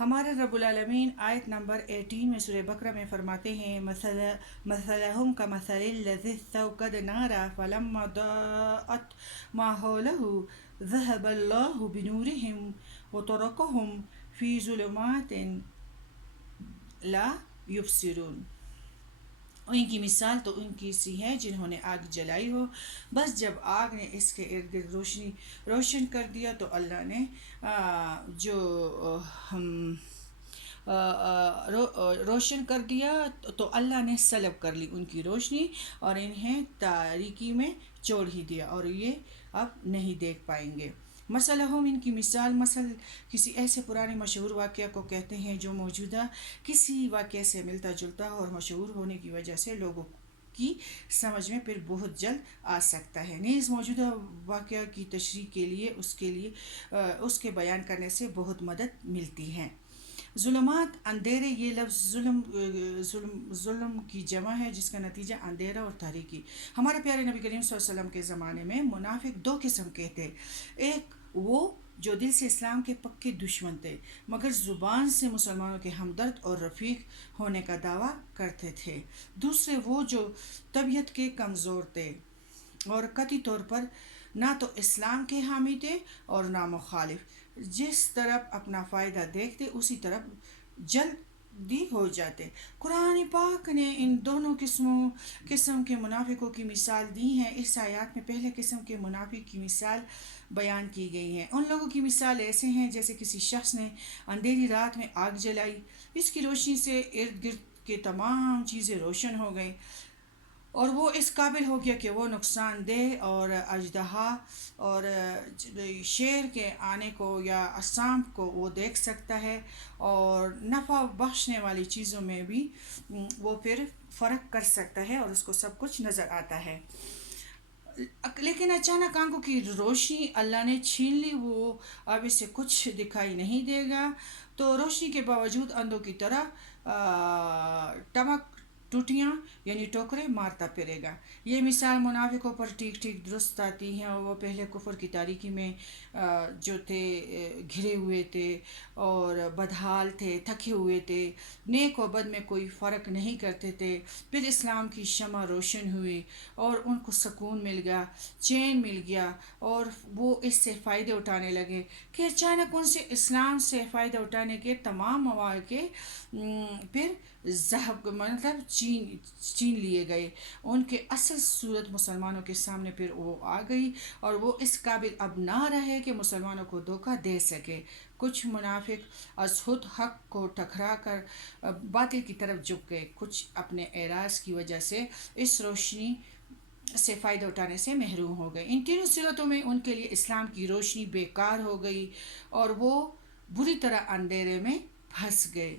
ہمارے رب العالمین آیت نمبر 18 میں سورہ بقرہ میں فرماتے ہیں مثلہم کمثل الذی استوقد نارا فلما ضاءت ما حولہ ذہب اللہ بنورہم وترکہم فی ظلمات لا یبصرون۔ ان کی مثال تو ان کی سی ہے جنہوں نے آگ جلائی ہو، بس جب آگ نے اس کے ارد گرد روشن کر دیا تو اللہ نے جو روشن کر دیا تو اللہ نے سلب کر لی ان کی روشنی اور انہیں تاریکی میں چھوڑ ہی دیا اور یہ اب نہیں دیکھ پائیں گے۔ مثلہم ان کی مثال مثل کسی ایسے پرانے مشہور واقعہ کو کہتے ہیں جو موجودہ کسی واقعے سے ملتا جلتا اور مشہور ہونے کی وجہ سے لوگوں کی سمجھ میں پھر بہت جلد آ سکتا ہے، نیز موجودہ واقعہ کی تشریح کے لیے اس کے بیان کرنے سے بہت مدد ملتی ہے۔ ظلمات اندھیرے، یہ لفظ ظلم کی جمع ہے جس کا نتیجہ اندھیرا اور تاریکی۔ ہمارے پیارے نبی کریم صلی اللہ علیہ وسلم کے زمانے میں منافق دو قسم کے تھے، ایک وہ جو دل سے اسلام کے پکے دشمن تھے مگر زبان سے مسلمانوں کے ہمدرد اور رفیق ہونے کا دعویٰ کرتے تھے، دوسرے وہ جو طبیعت کے کمزور تھے اور قطعی طور پر نہ تو اسلام کے حامی تھے اور نہ مخالف، جس طرف اپنا فائدہ دیکھتے اسی طرف جلدی ہو جاتے۔ قرآن پاک نے ان دونوں قسم کے منافقوں کی مثال دی ہے۔ اس آیات میں پہلے قسم کے منافق کی مثال بیان کی گئی ہے۔ ان لوگوں کی مثال ایسے ہیں جیسے کسی شخص نے اندھیری رات میں آگ جلائی، اس کی روشنی سے ارد گرد کے تمام چیزیں روشن ہو گئیں اور وہ اس قابل ہو گیا کہ وہ نقصان دہ اور اژدہا اور شیر کے آنے کو یا سانپ کو وہ دیکھ سکتا ہے اور نفع بخشنے والی چیزوں میں بھی وہ پھر فرق کر سکتا ہے اور اس کو سب کچھ نظر آتا ہے۔ لیکن اچانک آنکھوں کی روشنی اللہ نے چھین لی، وہ اب اسے کچھ دکھائی نہیں دے گا، تو روشنی کے باوجود اندھوں کی طرح ٹمک ٹوٹیاں یعنی ٹوکرے مارتا پھرے گا۔ یہ مثال منافقوں پر ٹھیک درست آتی ہے، اور وہ پہلے کفر کی تاریکی میں جو تھے گھرے ہوئے تھے اور بدحال تھے، تھکے ہوئے تھے، نیک و بد میں کوئی فرق نہیں کرتے تھے، پھر اسلام کی شمع روشن ہوئی اور ان کو سکون مل گیا، چین مل گیا اور وہ اس سے فائدے اٹھانے لگے کہ اچانک ان سے اسلام سے فائدہ اٹھانے کے تمام مواقع پھر مطلب چین لیے گئے، ان کے اصل صورت مسلمانوں کے سامنے پھر وہ آ گئی اور وہ اس قابل اب نہ رہے کہ مسلمانوں کو دھوکہ دے سکے۔ کچھ منافق از خود حق کو ٹکرا کر باطل کی طرف جھک گئے، کچھ اپنے اعراض کی وجہ سے اس روشنی سے فائدہ اٹھانے سے محروم ہو گئے۔ ان تینوں صورتوں میں ان کے لیے اسلام کی روشنی بیکار ہو گئی اور وہ بری طرح اندھیرے میں پھنس گئے۔